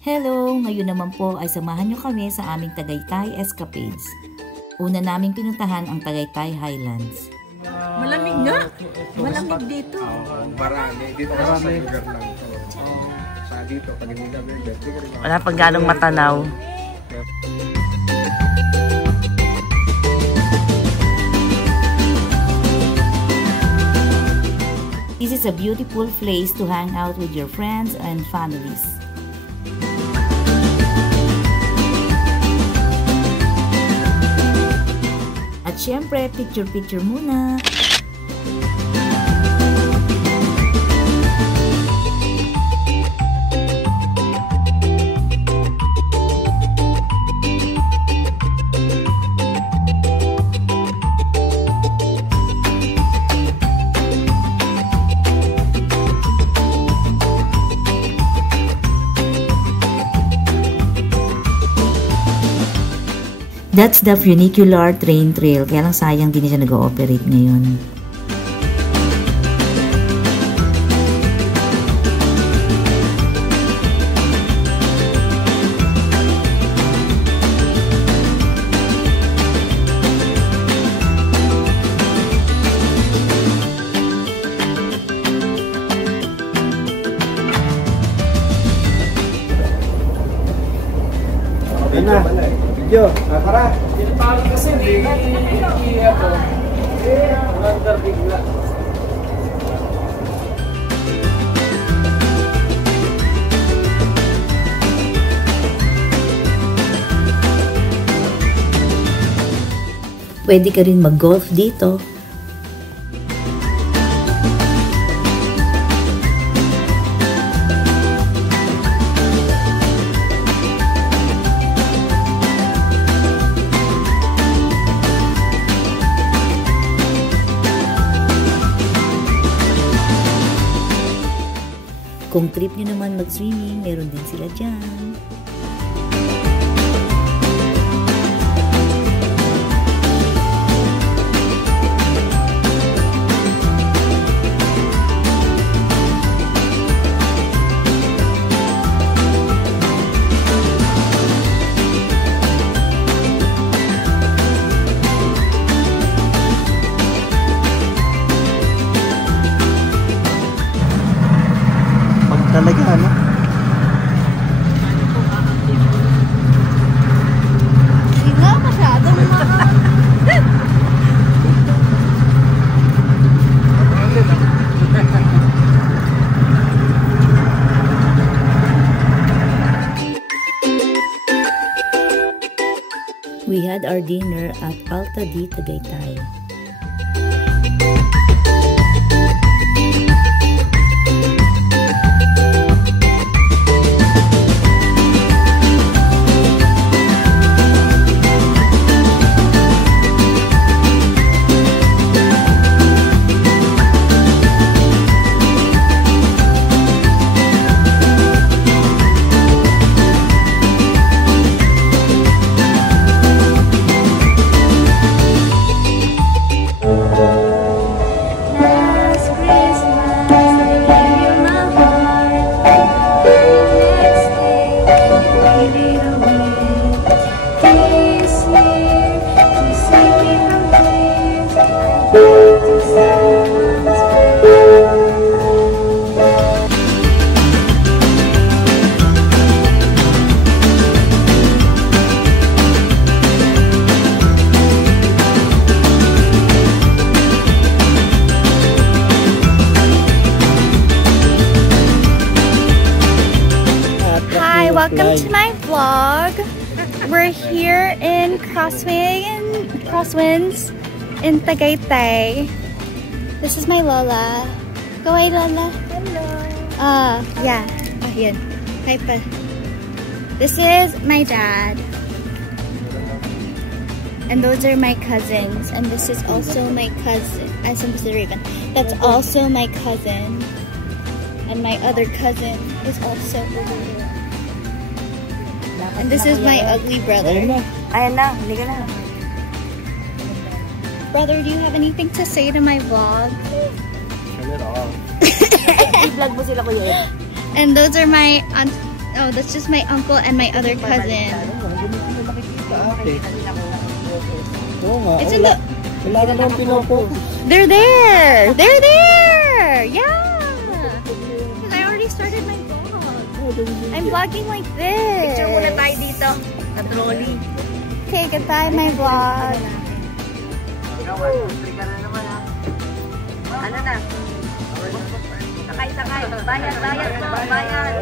Hello! Ngayon naman po ay samahan nyo kami sa aming Tagaytay Escapades. Una naming pinuntahan ang Tagaytay Highlands. Malamig nga! Malamig dito. Marami. Dito kasi sa lugar lang. Sa dito, pag hindi kami dito. Wala pang ganong matanaw. This is a beautiful place to hang out with your friends and families. At syempre, picture-picture muna. That's the funicular train trail. Kaya lang sayang din siya nag-ooperate ngayon. Yo, tara. Yung pagi kasi hindi ako. Nandar bigla. Pwede ka rin mag-golf dito. Kung trip nyo naman mag-swimming, meron din sila dyan. Talaga, ano? Hindi nga masyadong We had our dinner at Alta di Tagaytay. Welcome to my vlog. We're here in Crosswinds in Tagaytay. This is my Lola. Go away, Lola. Hello. Yeah. Oh, yun. Hi pa. This is my dad. And those are my cousins. And this is also my cousin. I'm supposed to Raven. That's also my cousin. And my other cousin is also over here. And this is my ugly brother. Ayan na, hindi ka na. Brother, do you have anything to say to my vlog? Turn it off. I-vlog mo sila, Kuya Ed. And those are my Oh, that's just my uncle and my other cousin. Oo nga. It's in the... Wala ka nang pinopo. They're there! They're there! Yeah! Because I already started my vlog. I'm vlogging like this. Picture muna tayo dito. Sa trolley. Okay, goodbye my vlog. Ano na? Sakay. Bayad mo. Bayad.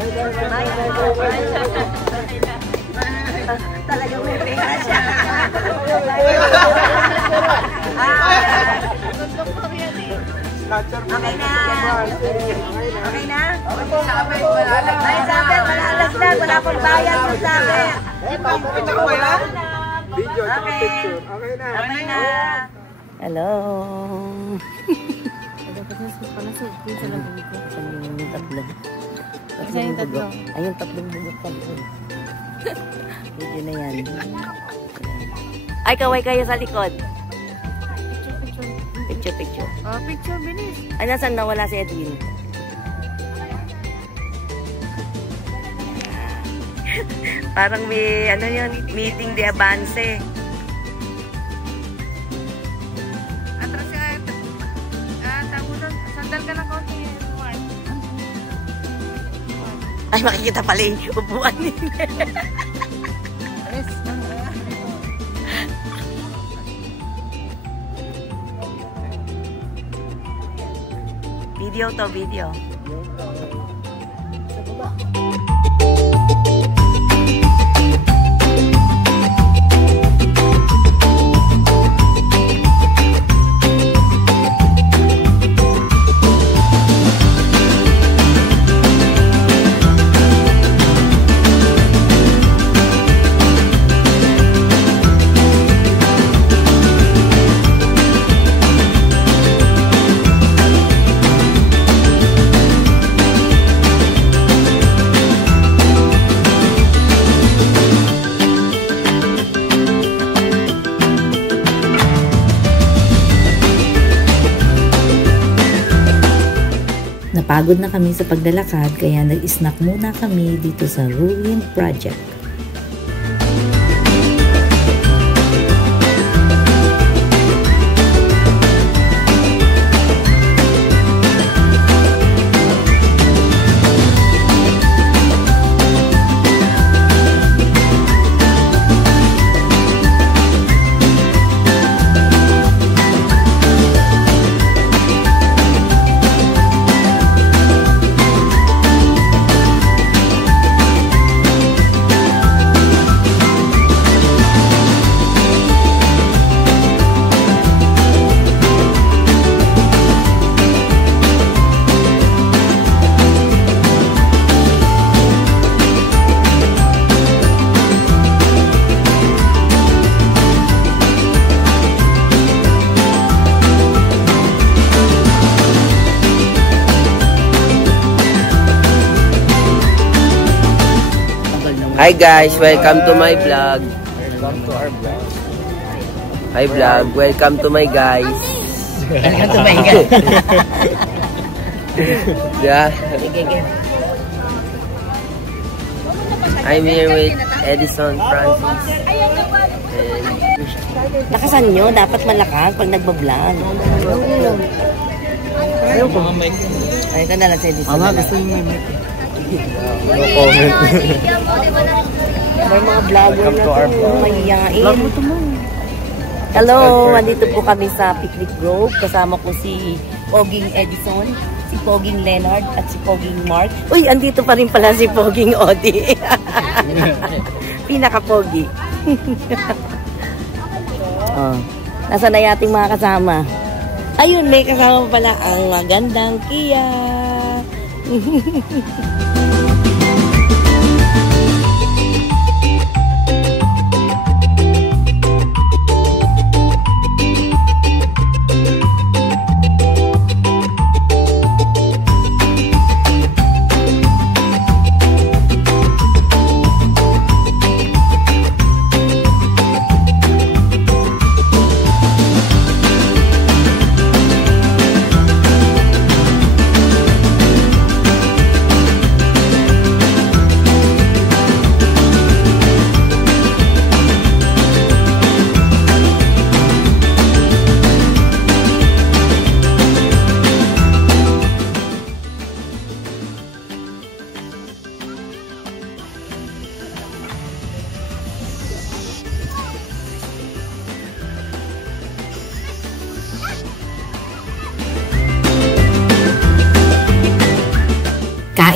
Talagang may pera siya. Okay na. Okay na? Ay, sabit. Malalasdag. Wala pong bayad mo sabit. Picture ba yan? Video, tsaka picture. Okay na. Okay na. Hello. Yung tatlo. Ay, yung tatlong bugok pa. Video na yan. Ay, kaway kayo sa likod. Picture. Picture, bilis. Ay, nasan nawala si Edwin? Parang may, ano yun, meeting de avance. Atras ka, sandal ka ng konti. Ay, makikita pala yung upuan nila. Video to, video. Napagod na kami sa paglalakad kaya nag-snack muna kami dito sa Ruin Project. Hi guys, welcome to my vlog. Welcome to our vlog. Hi vlog, welcome to my guys. Welcome to my guys. Yeah. I'm here with Edison Francis. Lakasan nyo, dapat malakas pag nagbablog. Ayaw ko. Mga mic. Ay, ito na lang sa Edison. Gusto yung may mic. No comment. May mga vlogger na ito, mahihain. Hello, nandito po kami sa Picnic Grove. Kasama ko si Poging Edison, si Poging Leonard, at si Poging Mark. Uy, andito pa rin pala si Poging Odi. Pinaka-pogi. Oh, nasa na yating mga kasama? Ayun, may kasama pala ang magandang Kia.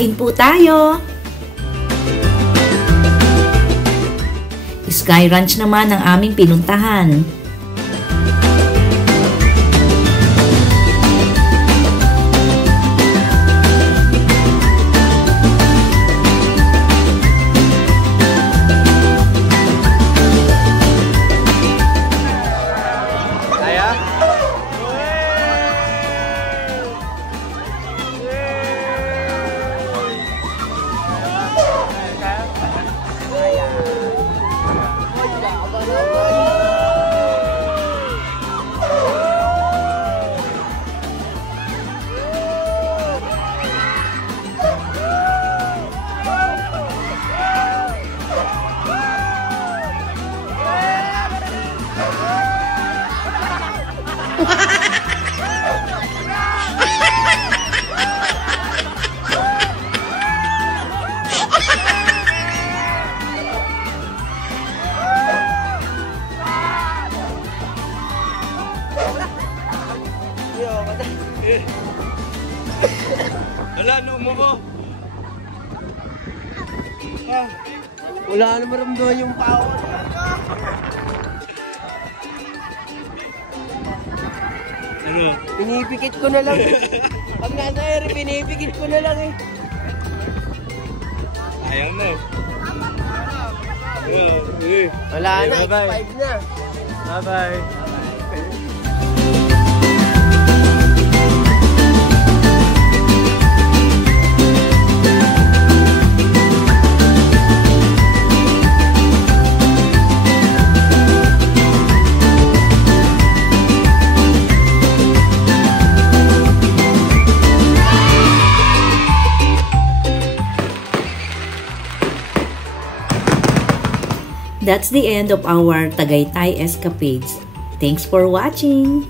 Kain po tayo! Sky Ranch naman ang aming pinuntahan. Wala, no mo ko. Wala na maramdaman yung pao. Ano? Pinipikit ko na lang. Pag nasa air, pinipikit ko na lang eh. Ayaw mo. Wala na, X5 na. Bye-bye. That's the end of our Tagaytay escapades. Thanks for watching!